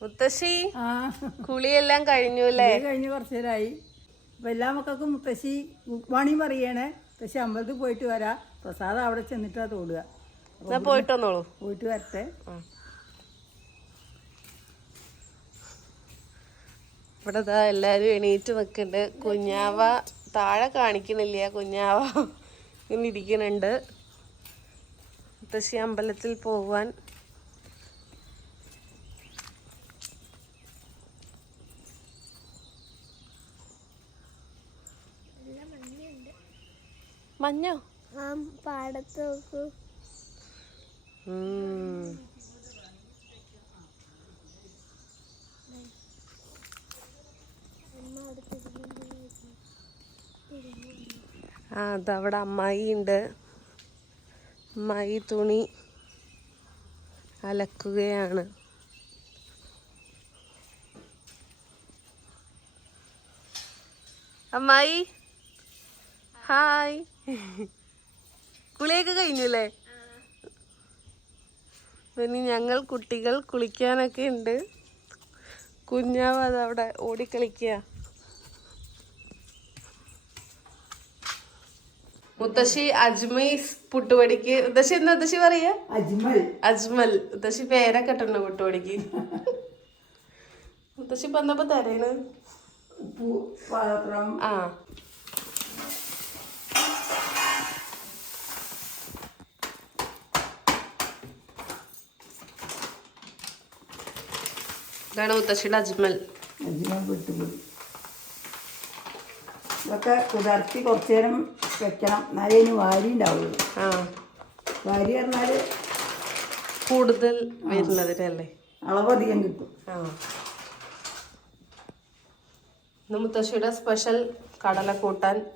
മുത്തശ്ശി ആ. കുളിയെല്ലാം കഴിഞ്ഞു അല്ലേ? കഴിഞ്ഞ കുറച്ച് നേരമായി അപ്പൊ എല്ലാ മക്കൾക്കും മുത്തശ്ശി പണി പറയണേ മുത്തശ്ശി അമ്പലത്തിൽ പോയിട്ട് വരാ. പ്രസാദം അവിടെ ചെന്നിട്ടാ തോടുക. എന്നാ പോയിട്ട് വന്നോളൂ. പോയിട്ട് വരട്ടെ. ഇവിടെ എല്ലാരും എണീറ്റ് നിൽക്കുന്നുണ്ട് കുഞ്ഞാവ താഴെ കാണിക്കണില്ല. കുഞ്ഞാവ ഇങ്ങനെ ഇരിക്കുന്നുണ്ട് മുത്തശ്ശി അമ്പലത്തിൽ പോവാൻ മഞ്ഞോ? പാടത്ത് നോക്കൂ ആ അതവിടെ അമ്മായി ഉണ്ട്. അമ്മായി തുണി അലക്കുകയാണ്. അമ്മായി? ഹായ്. കുളിയൊക്കെ കഴിഞ്ഞു അല്ലേ ഇനി ഞങ്ങൾ കുട്ടികൾ കുളിക്കാനൊക്കെ ഉണ്ട്. കുഞ്ഞാവ് അതവിടെ ഓടിക്കളിക്കുക മുത്തശ്ശി അജ്മീസ് പുട്ടുപടിക്ക് മുത്തശ്ശി എന്താ മുത്തശ്ശി പറയാ? അജ്മൽ. അജ്മൽ. മുത്തശ്ശി പേരൊക്കെ ഇട്ടുണ്ട് പുട്ടുപടിക്ക്. മുത്തശ്ശി ഇപ്പൊ എന്താ തരേണ്? ആ. ഇതാണ് മുത്തശ്ശിയുടെ അജ്മൽ. ഇതൊക്കെ കുതിർത്തി കുറച്ച് നേരം വെക്കണം. എന്നാലേ ഇനി വാരി ഉണ്ടാവുള്ളൂ. ആ. വാരി പറഞ്ഞാൽ കൂടുതൽ വരുന്നതിനല്ലേ? അളവധികം കിട്ടും. ആ. ഇന്ന് മുത്തശ്ശിയുടെ സ്പെഷ്യൽ കടല കൂട്ടാൻ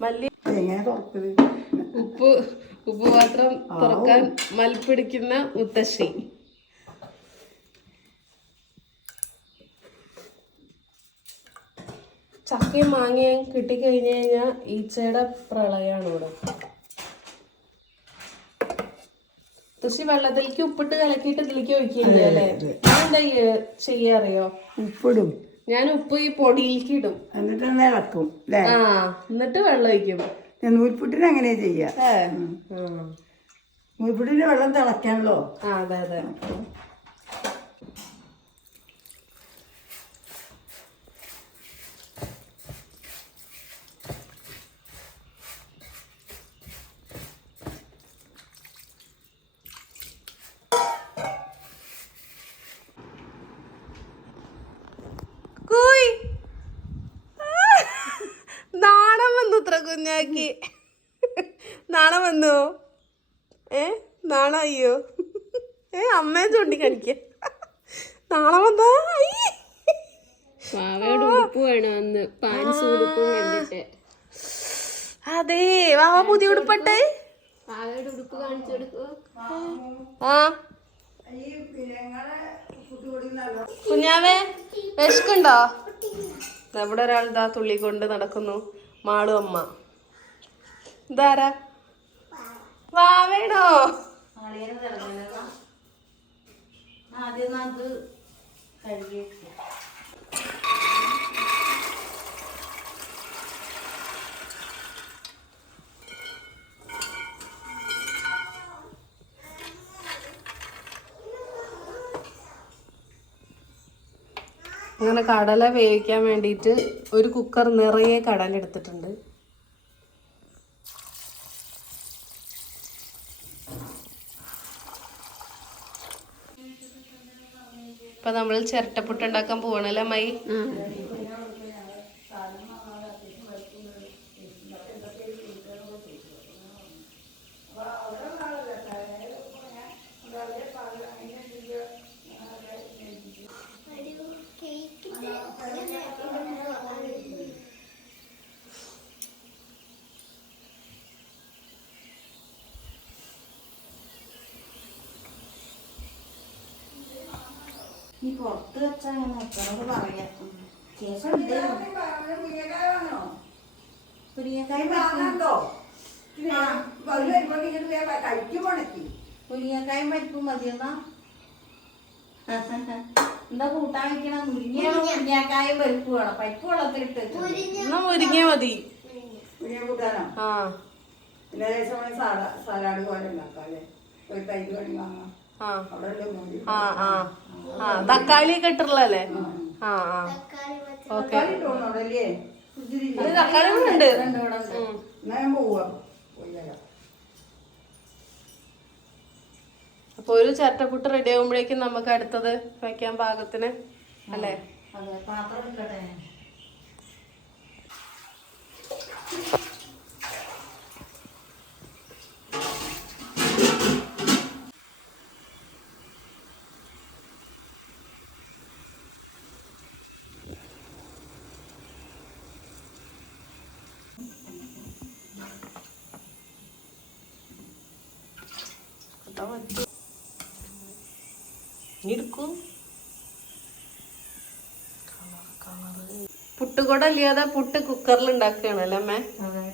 മല്ലി എങ്ങനെ തുറക്കത് ഉപ്പ് ഉപ്പ് മാത്രം തുറക്കാൻ മൽപ്പിടിക്കുന്ന മുത്തശ്ശി. ചക്കയും മാങ്ങയും കിട്ടിക്കഴിഞ്ഞു കഴിഞ്ഞാൽ ഈച്ചയുടെ പ്രളയമാണ് ഇവിടെ. മുത്തശ്ശി വെള്ളത്തിലേക്ക് ഉപ്പിട്ട് കലക്കിയിട്ട് ഇതിലേക്ക് ഒഴിക്കില്ല അല്ലേ? ഞാൻ എന്താ ചെയ്യാറിയോ? ഉപ്പിടും. ഞാൻ ഉപ്പ് ഈ പൊടിയിലേക്ക് ഇടും എന്നിട്ട് അല്ലേ? ആ എന്നിട്ട് വെള്ളം ഒഴിക്കും. നൂൽപുട്ടിന് അങ്ങനെ ചെയ്യാം. നൂൽപുട്ടിന് വെള്ളം തിളയ്ക്കാണല്ലോ. ആ, അതെ അതെ. ഇത്ര നാണ വന്നോ? ഏ? നാണം അയ്യോ. ഏ അമ്മയെ ചൂണ്ടിക്കാണിക്ക നാണ വന്നാ. പാവയുടെ ഉടുപ്പ് വേണം അന്ന്. പാൻസ് ഉടുപ്പ് കണ്ടിട്ട് അതെ വാവ പുതിയ ഉടുപ്പട്ടെ. പാവയുടെ ഉടുപ്പ് കാണിച്ചു കൊടുക്കൂ. ആ. കുഞ്ഞാവേ വിശക്കുണ്ടോ? നമ്മുടെ ഒരാൾ ഇതാ തുള്ളി കൊണ്ട് നടക്കുന്നു. മാളു അമ്മ. ഇതാരാ? വാവേണോ? ആദ്യം അത് അങ്ങനെ കടല വേവിക്കാൻ വേണ്ടിയിട്ട് ഒരു കുക്കർ നിറയെ കടല എടുത്തിട്ടുണ്ട് ഇപ്പൊ നമ്മൾ ചിരട്ടപ്പുട്ട് ഉണ്ടാക്കാൻ പോവാണല്ലേ മൈ ഈ പുറത്ത് വെച്ചാ ഞാൻ മക്കളോട് പറയാം. കേസ് പുരിയക്കായ പുരിയക്കായും പരിപ്പും മതിയെന്നാ? എന്താ കൂട്ടാൻ വെക്കണ? മുരിങ്ങയാണോ മുരിങ്ങാക്കായും പരിപ്പ് വേണം? പരിപ്പ് വെള്ളത്തിലിട്ട്. എന്നാ മുരിങ്ങ മതി. പിന്നെ കൂട്ടാനോ? ആ. പിന്നെ സലാഡ് പോലെ ഉണ്ടാക്കാം അല്ലേ? ഒരു തൈര് വേണമെങ്കിൽ വാങ്ങാം. ആ. ആ ആ. തക്കാളി ഒക്കെ ഇട്ടിട്ടുള്ളല്ലേ ആ. ആ ഓക്കെ. തക്കാളി ഉണ്ട്. അപ്പൊ ഒരു ചിരട്ടപ്പുട്ട് റെഡി ആകുമ്പോഴേക്കും നമുക്ക് അടുത്തത് വെക്കാൻ പാകത്തിന് അല്ലേ? അതെ. പാത്രം കൂടെ എടുക്കൂ പുട്ടുകൂടെ അല്ലാതെ പുട്ട് കുക്കറിൽ ഉണ്ടാക്കുകയാണല്ലേ അമ്മേ? അതെ.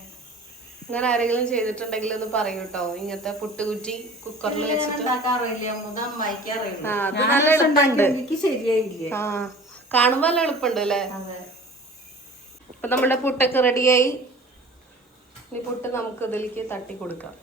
അങ്ങനെ ആരെങ്കിലും ചെയ്തിട്ടുണ്ടെങ്കിൽ ഒന്ന് പറയൂ കേട്ടോ ഇങ്ങനത്തെ പുട്ടുകുറ്റി കുക്കറിൽ വെച്ചിട്ട്. കാണുമ്പോ നല്ല എളുപ്പമുണ്ട് അല്ലേ? അതെ. അപ്പൊ നമ്മുടെ പുട്ടൊക്കെ റെഡിയായി ഇനി പുട്ട് നമുക്ക് ഇതിലേക്ക് തട്ടി കൊടുക്കാം.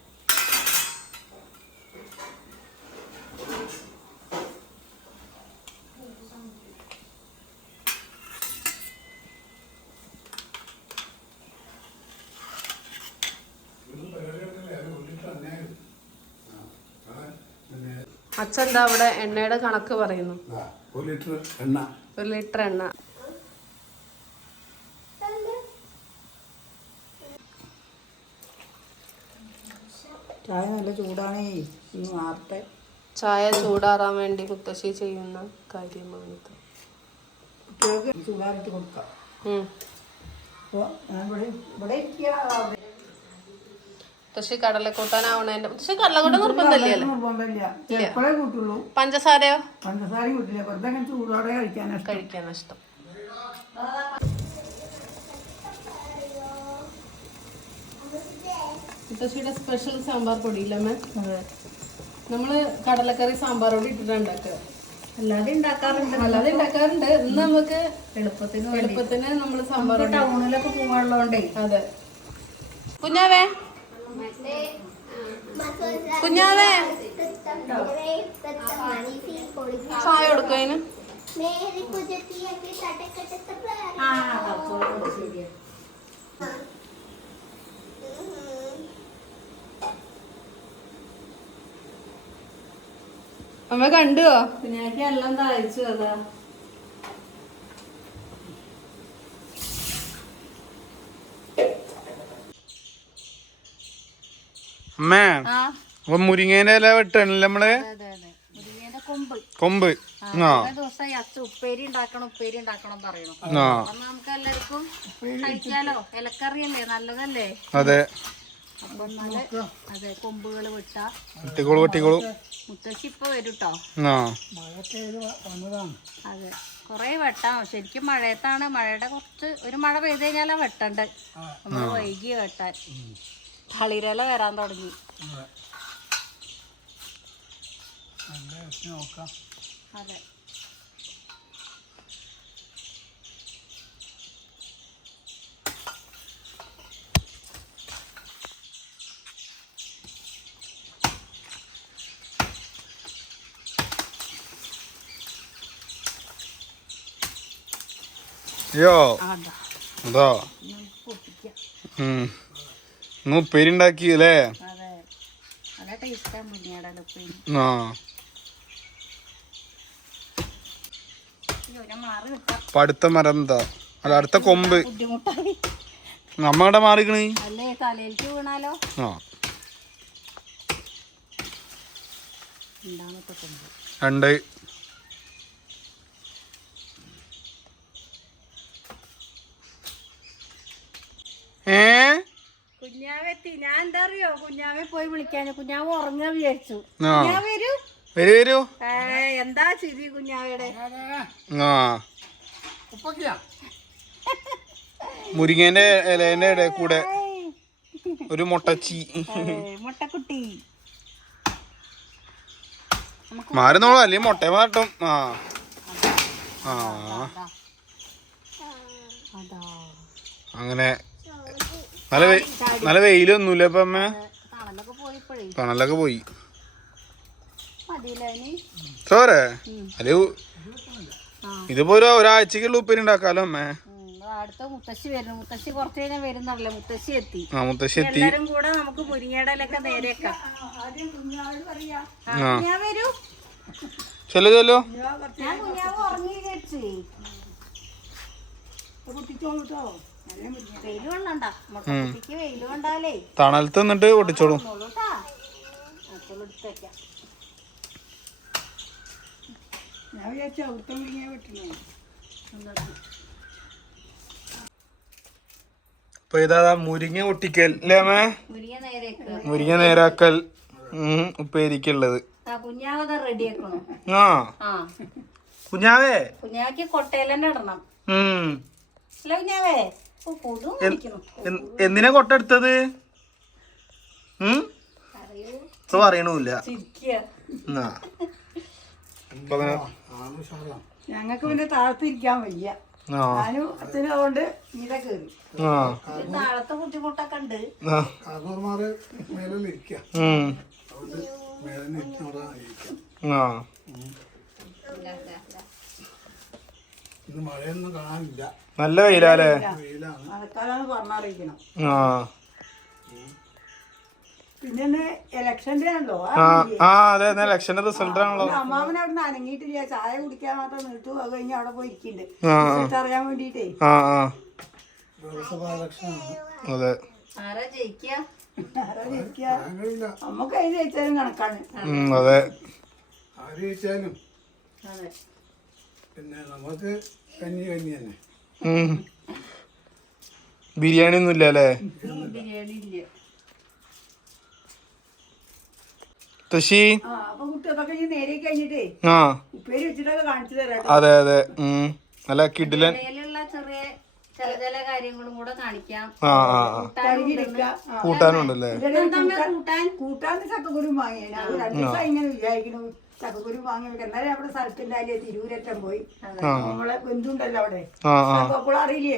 അച്ഛൻ എന്താ അവിടെ എണ്ണയുടെ കണക്ക് പറയുന്നു? ഒരു ലിറ്റർ എണ്ണ. ഒരു ലിറ്റർ എണ്ണ. ചായ നല്ല ചൂടാണേ മാറട്ടെ. ചായ ചൂടാറാൻ വേണ്ടി മുത്തശ്ശി ചെയ്യുന്ന കാര്യമാണ് കുട്ടികൾക്ക് ചൂടാറിട്ട് കൊടുക്കാം. ഇവിടെ ഇവിടെ മുത്തശ്ശി കടലക്കൂട്ടാനാവണേന്റെ മുത്തശ്ശി കടലക്കൂട്ട കൂട്ടുള്ളൂ? പഞ്ചസാരയോ? പഞ്ചസാര കൂട്ടില്ല. വെറുതെ അങ്ങനെ ചൂടോടെ കഴിക്കാനാണ് കഴിക്കാൻ ഇഷ്ടം. മുത്തശ്ശിയുടെ സ്പെഷ്യൽ സാമ്പാർ പൊടിയില്ലമ്മേ നമ്മൾ കടലക്കറി സാമ്പാർ പൊടി ഇട്ടിട്ടാണ് ഉണ്ടാക്കുക അല്ലാതെ ഉണ്ടാക്കാറുണ്ട് അല്ലാതെ ഉണ്ടാക്കാറുണ്ട് ഇന്ന് നമുക്ക് എളുപ്പത്തിന് എളുപ്പത്തിന് നമ്മൾ സാമ്പാർ ടൗണിലൊക്കെ പോകാനുള്ളതുകൊണ്ടേ അതെ. കുഞ്ഞാവേ? കുഞ്ഞാവേ. ചായ കൊടുക്കതിന് അമ്മ കണ്ടുവോ കുഞ്ഞാക്കി എല്ലാം താഴ്ച അതാ. അമ്മേ അപ്പൊ മുരിങ്ങേന്റെ ഇല വെട്ടണല്ലേ നമ്മൾ? കൊമ്പ്. കൊമ്പ്. ആ കുറേ ദിവസമായി അച്ഛ ഉപ്പേരി ഉണ്ടാക്കണം ഉപ്പേരി ഉണ്ടാക്കണം പറയണു ആ. അപ്പൊ നമുക്ക് എല്ലാവർക്കും കഴിക്കാലോ? ഇലക്കറിയല്ലേ? നല്ലതല്ലേ? അതെ. അപ്പൊ എന്നാൽ അതെ കൊമ്പുകൾ വിട്ട. വെട്ടിക്കോളൂ വെട്ടിക്കോളൂ. മുത്തശ്ശി ഇപ്പൊ വരും ട്ടോ ആ. അതെ. കൊറേ വെട്ടാം. ശരിക്കും മഴയത്താണ്. മഴയുടെ കുറച്ച് ഒരു മഴ പെയ്ത് കഴിഞ്ഞാലാ വെട്ടണ്ട് നമ്മൾ വൈകി വെട്ടാൻ. തളിരല വരാൻ തുടങ്ങി. അതെ. യോ. അതാ. ഉം. ഇന്ന് പെരിണ്ടാക്കി അല്ലേ ആ അടുത്ത മരം എന്താ? അല്ല അടുത്ത കൊമ്പ്. നമ്മടെ മാറിക്കണ്? ആ. രണ്ട് ഏ കുഞ്ഞാവെത്തി ഞാൻ എന്താ അറിയോ കുഞ്ഞാവെ പോയി വിളിക്കാന് കുഞ്ഞാവ് ഉറങ്ങാ വിചാരിച്ചു. ആ. കുഞ്ഞാവ് വരൂ. വരൂ വരൂ. ഏ, എന്താ ചിരി കുഞ്ഞാവയുടെ ആ. മുരിങ്ങേന്റെ ഇലേന്റെ ഇട കൂടെ ഒരു മുട്ടച്ചി. അതെ, മുട്ടക്കുട്ടി. മാറുന്നോളൂ അല്ലെങ്കിൽ മുട്ട മാട്ടും ആ. ആ. അങ്ങനെ നല്ല നല്ല വെയിലൊന്നുമില്ല ഇപ്പൊ അമ്മ? തണലൊക്കെ പോയി. ചോരെ അല്ലെ ഇതിപ്പോ ഒരു ഒരാഴ്ചക്കുള്ള ഉപ്പേരി ഉണ്ടാക്കാലോ അമ്മേ? അടുത്ത മുത്തശ്ശി വരുന്നു. മുത്തശ്ശി കുറച്ച് കഴിഞ്ഞാൽ വരുന്നല്ലേ മുത്തശ്ശി എത്തി. ആ മുത്തശ്ശി എത്തി. എല്ലാരും കൂടെ നമുക്ക് ആ ഞാൻ വരൂ. ചെല്ലോ ചെല്ലോ. ഞാൻ കുഞ്ഞാവ് ഉറങ്ങി കേട്ടോ വെയിൽ കൊണ്ടണ്ട മുട്ടക്കുട്ടിക്ക് വെയിൽ കൊണ്ടാലേ തണലത്ത് നിന്നിട്ട് ഒട്ടിച്ചോളും ഞാൻ വിചാരിച്ചു അവിടുത്തെ അപ്പൊ ഇതാ മുരിങ്ങ ഒട്ടിക്കൽ അല്ലേ അമ്മേ? മുരിങ്ങ നേരാക്കൽ ഉം, ഉപ്പേരിക്കുള്ളത് ആ കുഞ്ഞാവേ റെഡി ആ. ആ. കുഞ്ഞാവേ? കുഞ്ഞാക്ക് കൊട്ടയിലെന്നെ ഇടണം. കുഞ്ഞാവേ? എന്തിനാ കൊട്ടെടുത്തത്? അങ്ങനെ ഞങ്ങൾക്ക് പിന്നെ താഴത്തിരിക്കാൻ വയ്യ. ഞാനും അച്ഛനും അതുകൊണ്ട് മീത കയറി താഴത്തെ ബുദ്ധിമുട്ടൊക്കെ ഉണ്ട്. ആ. കാണാനില്ല. നല്ല വെയിലാലേ പറഞ്ഞറിയിക്കണം. ആ. പിന്നെ ഇലക്ഷന്റെ ആണല്ലോ. ആ ആ ഇല്ലേ? ആ അതെ അതെ ഇലക്ഷന്റെ റിസൾട്ട് ആണല്ലോ. അമ്മാവൻ അവിടെ നിന്ന് അനങ്ങിയിട്ടില്ല. ചായ കുടിക്കാൻ മാത്രം നിർത്തു. അത് കഴിഞ്ഞ് അവിടെ പോയി ഇരിക്കുന്നുണ്ട് അറിയാൻ വേണ്ടിട്ടേ ആ ആ. അതെ. ആരാ ജയിക്കുക ആരാ ജയിക്കുക നമുക്ക് അതിന് ജയിച്ചാലും കണക്കാണ്. അതെ. ആര് ജയിച്ചാലും. അതെ. പിന്നെ നമുക്ക് കഞ്ഞി കഞ്ഞി തന്നെ. ബിരിയാണി ഒന്നും ഇല്ല അല്ലേ ബിരിയാണി ഇല്ല തശി ആ. അതെ അതെ. നല്ല കിഡിലൻ ഇടയിലുള്ള ചെറിയ ചില ചില കാര്യങ്ങളും കൂടെ കാണിക്കാം. ആ ആ ആ. കഴുകിയെടുക്കുക ആ. കൂട്ടാനുണ്ടല്ലേ കൂട്ടാൻ കൂട്ടാൻ ചക്കക്കുരു വാങ്ങിയാണ് ഇങ്ങനെ വിചാരിക്കുന്നു. ചക്കക്കുരു വാങ്ങി വെക്കാം എന്നാലും അവിടെ സ്ഥലത്തിന്റെ അതിലെ തിരൂരറ്റം പോയി. നമ്മളെ ബന്ധുണ്ടല്ലോ അവിടെ. അറിയില്ലേ?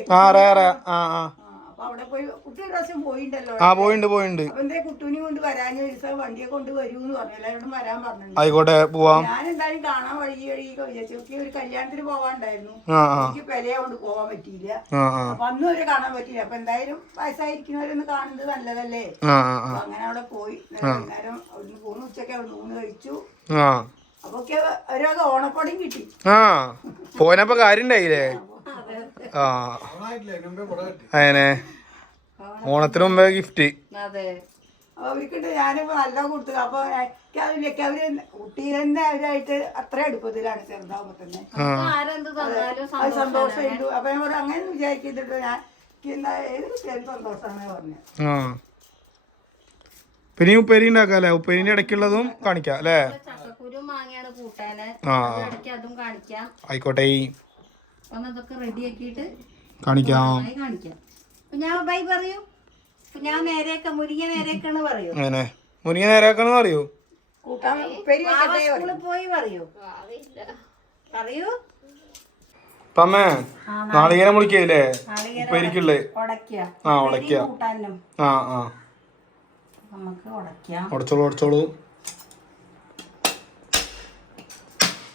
അവിടെ പോയി കുട്ടി ഒരു പ്രാവശ്യം പോയിണ്ടല്ലോ ആ പോയിണ്ട് പോയിണ്ട്. അപ്പൊ എന്തേ കുട്ടൂനെ കൊണ്ട് വരാൻ ഒരു ദിവസം വണ്ടിയെ കൊണ്ട് വരൂന്ന് പറഞ്ഞു. എല്ലാവരോടും വരാൻ പറഞ്ഞിട്ടുണ്ട്. ആയിക്കോട്ടെ പോവാം. ഞാൻ എന്തായാലും കാണാൻ വഴി വഴി വിചാരിച്ചു ഒരു കല്യാണത്തിന് പോവാണ്ടായിരുന്നു. ആ ആ. എനിക്ക് പെലയെ കൊണ്ട് പോവാൻ പറ്റിയില്ല. ആ ആ. അപ്പൊ അന്നും അവരെ കാണാൻ അപ്പൊ എന്തായാലും വയസ്സായിരിക്കുന്നവരൊന്ന് കാണുന്നത് നല്ലതല്ലേ? ആ ആ അപ്പൊ അങ്ങനെ അവിടെ പോയി. വൈകുന്നേരം അവിടുന്ന് പോന്നു ഉച്ചയ്ക്ക് അവിടെ ഊണ് കഴിച്ചു. ആ. അപ്പൊ ഒക്കെ ഒരാൾക്ക് ഓണപ്പടിയും കിട്ടി. ആ. പോനപ്പോ കാര്യം ഉണ്ടായില്ലേ ആ. അങ്ങനെ ഓണത്തിന് മുമ്പേ ഗിഫ്റ്റ് അതെ. അപ്പൊ അവർക്കിട്ട് ഞാനിപ്പോ നല്ല കൊടുത്തു. അപ്പൊ അവരിലേക്ക് അവർ കുട്ടി തന്നെ അവരായിട്ട് അത്ര അടുപ്പത്തിലാണ് ചെറുതാവുമ്പോ തന്നെ. നമുക്ക് ആരെന്ത് തന്നാലും അത് സന്തോഷമായിട്ടു അപ്പൊ ഞാൻ പറഞ്ഞു അങ്ങനെ വിചാരിക്കുന്നുണ്ട് ഞാൻ എനിക്ക് എന്താ ഏത് കിട്ടിയാലും സന്തോഷമാണ് പറഞ്ഞത്. ആ. പിന്നെ ഉപ്പേരി ഉണ്ടാക്കാല്ലേ? ഉപ്പേരിന്റെ ഇടയ്ക്കുള്ളതും കാണിക്കാം അല്ലേ? ആ. ആയിക്കോട്ടെ. ഒന്ന് ഇതൊക്കെ റെഡി ആക്കിയിട്ട് കാണിക്കാം. കാണിക്കാം കുഞ്ഞാവ് ബൈ പറയൂ. ഞാൻ നേരെയൊക്കെ മുരിങ്ങ നേരെയൊക്കെയാണ് പറയൂ. അങ്ങനെ അറിയോ സ്കൂളിൽ പോയി പറയൂ. പറയൂ. നാളികേനെ മുളിക്കല്ലേ നാളികേരം ഉപ്പേരിക്കുള്ളേ? ആ ഉടക്കുക കൂട്ടാനും. ആ ആ. ഉടച്ചോളൂ ഉടച്ചോളൂ.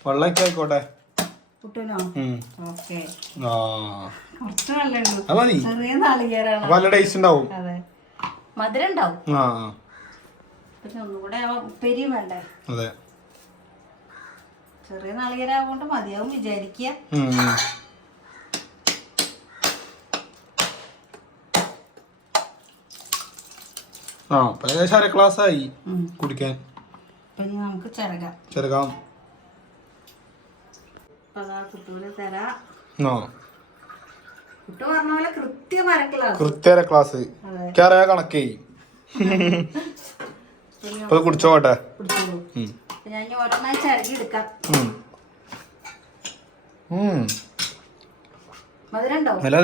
വെള്ളമൊക്കെ ആയിക്കോട്ടെ. നല്ല ടേസ്റ്റ് ഉണ്ടാവും. മധുരം ഉണ്ടാവും ഒന്നുകൂടെ വേണ്ടേ? അതെ. ചെറിയ നാളികേരാകൊണ്ട് മതിയാവും വിചാരിക്കുക. ആ അപ്പൊ ഏകദേശം അര ക്ലാസ് ആയി കുടിക്കാൻ. നമുക്ക് ചിറകാം ചെറുക്കാം അപ്പൊ അതാ കുട്ടൂന് തരാ. ആ. കുട്ടു പറഞ്ഞ പോലെ കൃത്യം അരക്കിലാണ് കൃത്യ അര ക്ലാസ് എനിക്കറിയാ കണക്കേ. അപ്പൊ കുടിച്ചോട്ടെ. ഞാൻ ഓരോന്നായി ചിരകി എടുക്കാം. ഉം. നല്ല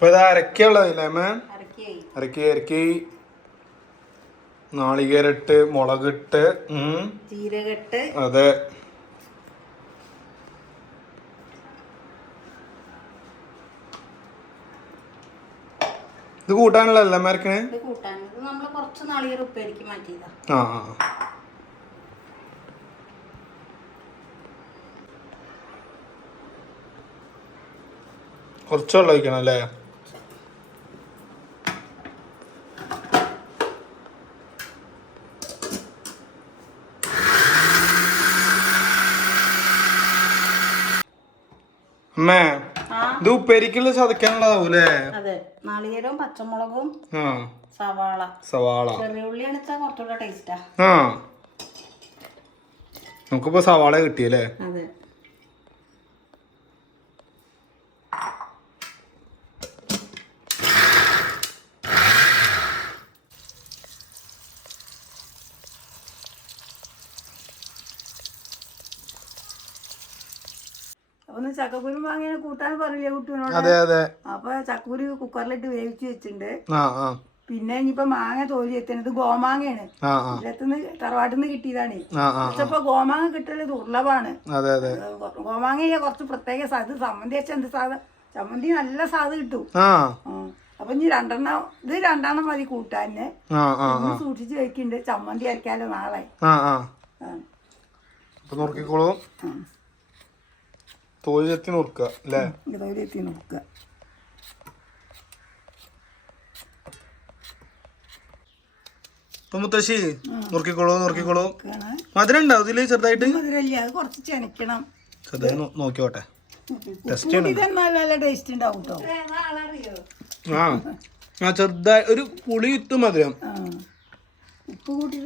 ഇപ്പൊ ഇത് അരക്കുള്ളതില്ലേ അമ്മ? അരക്കി അരക്കി. നാളികേരട്ട് മുളകിട്ട് ജീരകട്ട്. അതെ. ഇത് നാളികേരം ഉപ്പേരിക്ക് മാറ്റിയതാ. ആ ആ. ആ. കുറച്ച് വെള്ളം ഒഴിക്കണം അല്ലേ അമ്മേ ഇത് ഉപ്പേരിക്കുള്ള ചതക്കാനുള്ളതാവൂലേ? അതെ. നാളികേരവും പച്ചമുളകും സവാള. സവാള. ചെറിയ ഉള്ളി വെച്ചാൽ കുറച്ചുകൂടെ ടേസ്റ്റാ ആ. നമുക്കിപ്പോ സവാള കിട്ടിയല്ലേ? അതെ. ഒന്ന് ചക്കക്കുരു മാങ്ങനെ കൂട്ടാൻ പറയില്ലേ കുട്ടീനോട് അതെ അതെ. അപ്പൊ ചക്കൂരി കുക്കറിലിട്ട് വേവിച്ച് വെച്ചിട്ടുണ്ട്. ആ ആ. പിന്നെ ഇനിയിപ്പോ മാങ്ങ തോലി എത്തണത് ഗോമാങ്ങയാണ്. ആ ആ. ഇല്ലത്തുനിന്ന് തറവാട്ടിൽ നിന്ന് കിട്ടിയതാണ്. ആ ആ പക്ഷെ ഗോമാങ്ങ കിട്ടൽ ദുർലഭമാണ് അതെ അതെ. ഗോമാങ്ങ കുറച്ച് പ്രത്യേക സാധനം സമ്മന്തി വെച്ചാൽ എന്ത് സാധ ചമ്മന്തി നല്ല സാധനം കിട്ടും. ആ. അപ്പൊ ഇനി രണ്ടെണ്ണം ഇത് രണ്ടെണ്ണം മതി കൂട്ടാന്. ആ ആ ഒന്ന് സൂക്ഷിച്ച് വെക്കുന്നുണ്ട് ചമ്മന്തി അരക്കാലോ നാളെ. ആ ആ. നുറുക്കിക്കോളൂ ചെത്തി നുറുക്കുക അല്ലേ? നോക്കുക. ഇപ്പൊ മുത്തശ്ശി നുറുക്കിക്കോളൂ നുറുക്കിക്കോളൂ. മധുരം ഉണ്ടാവും ഇതിൽ ചെറുതായിട്ട്? കുറച്ച് ചെനക്കണം ചെറുതായി നോക്കിയോട്ടെ ടെസ്റ്റ് നല്ല ഉണ്ടാവും ആ ആ ചെറുതായി ഒരു പുളി ഇട്ട് മധുരം ഉപ്പ് കൂട്ടി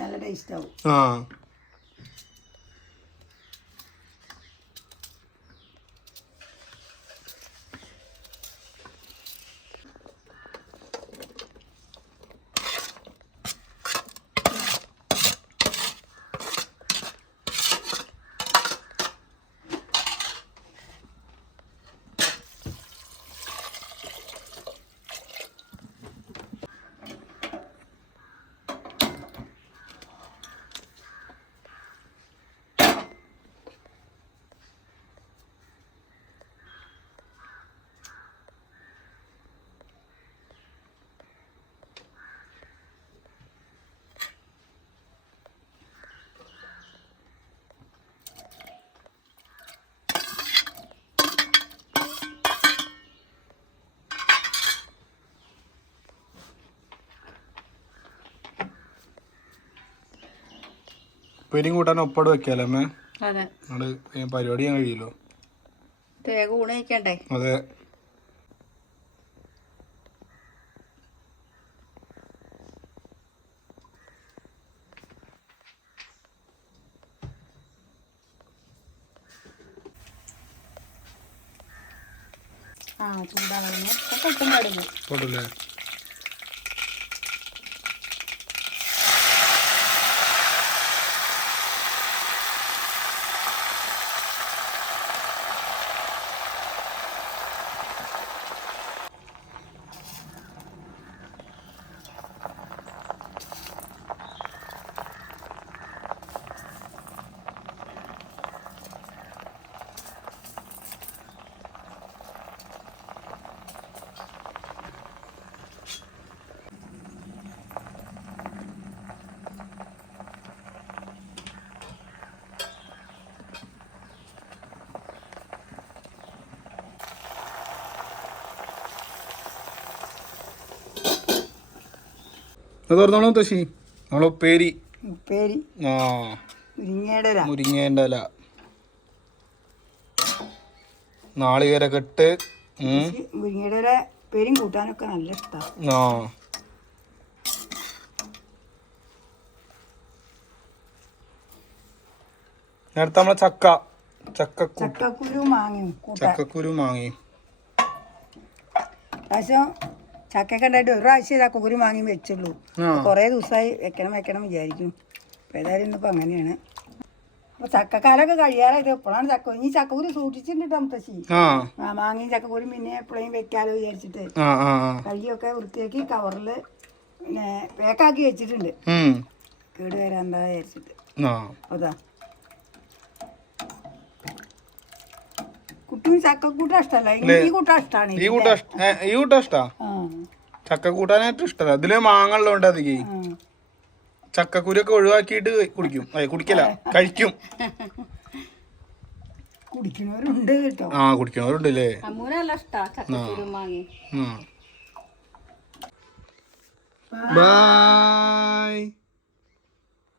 നല്ല ടേസ്റ്റ് ആവും. ആ. ഉപ്പേരിയും കൂട്ടാൻ ഒപ്പട് വെക്കാല്ലേ അമ്മേ? അതെ. നമ്മൾ പരിപാടി ചെയ്യാൻ കഴിയുമല്ലോ തേങ്ങ ഊണ് കഴിക്കണ്ടേ? അതെ. ആ ചൂടാണ് പോട്ടല്ലേ അത് തുറന്നോളൂ മുത്തശ്ശി നമ്മളെ ഉപ്പേരി. ഉപ്പേരി? ആ. മുരിങ്ങേന്റെ ഇല. നാളികേരൊക്കെ ഇട്ട്. മുരിങ്ങയുടെ ഇല ഉപ്പേരിയും കൂട്ടാനൊക്കെ നല്ല ഇഷ്ടമാണ് ആ. നേരത്തെ നമ്മളെ ചക്ക. ചക്കക്കു ചക്കക്കുരു മാങ്ങി ചക്കക്കുരു മാങ്ങി പ്രാവശ്യം ചക്കയൊക്കെ ഉണ്ടായിട്ട് ഒരു പ്രാവശ്യം ഇതാ കുരു വാങ്ങി വെച്ചുള്ളൂ. കുറേ ദിവസമായി വെക്കണം വെക്കണം വിചാരിക്കും അപ്പോൾ ഏതായാലും ഇന്നിപ്പോൾ അങ്ങനെയാണ്. അപ്പൊ ചക്കക്കാലൊക്കെ കഴിയാറായത് എപ്പോഴാണ് ചക്ക ഇനി ചക്കക്കുരു സൂക്ഷിച്ചിട്ടുണ്ട് മുത്തശ്ശി ആ. മാങ്ങയും ചക്കക്കുരും പിന്നെ എപ്പോഴും വെക്കാലോ വിചാരിച്ചിട്ട്. കഴുകിയൊക്കെ വൃത്തിയാക്കി കവറിൽ പിന്നെ പേക്കാക്കി വെച്ചിട്ടുണ്ട്. കേട് വരാന്താ വിചാരിച്ചിട്ട്. അതാ. കുട്ടിയും ചക്കക്കൂട്ട ഇഷ്ടമല്ല ഈ കൂട്ട ഇഷ്ടമാണ് ഈ കൂട്ട ഈ കൂട്ട ഇഷ്ടാ ആ. ചക്ക കൂട്ടാനായിട്ട് ഇഷ്ടമല്ല ഇതിൽ മാങ്ങ ഉള്ളതുകൊണ്ട് അധികം. ആ. ചക്കക്കുരൊക്കെ ഒഴിവാക്കിയിട്ട് കുടിക്കും. കുടിക്കല. കഴിക്കും. കേട്ടോ. ആ കുടിക്കണവരുണ്ട് അല്ലേ അമ്മൂനല്ല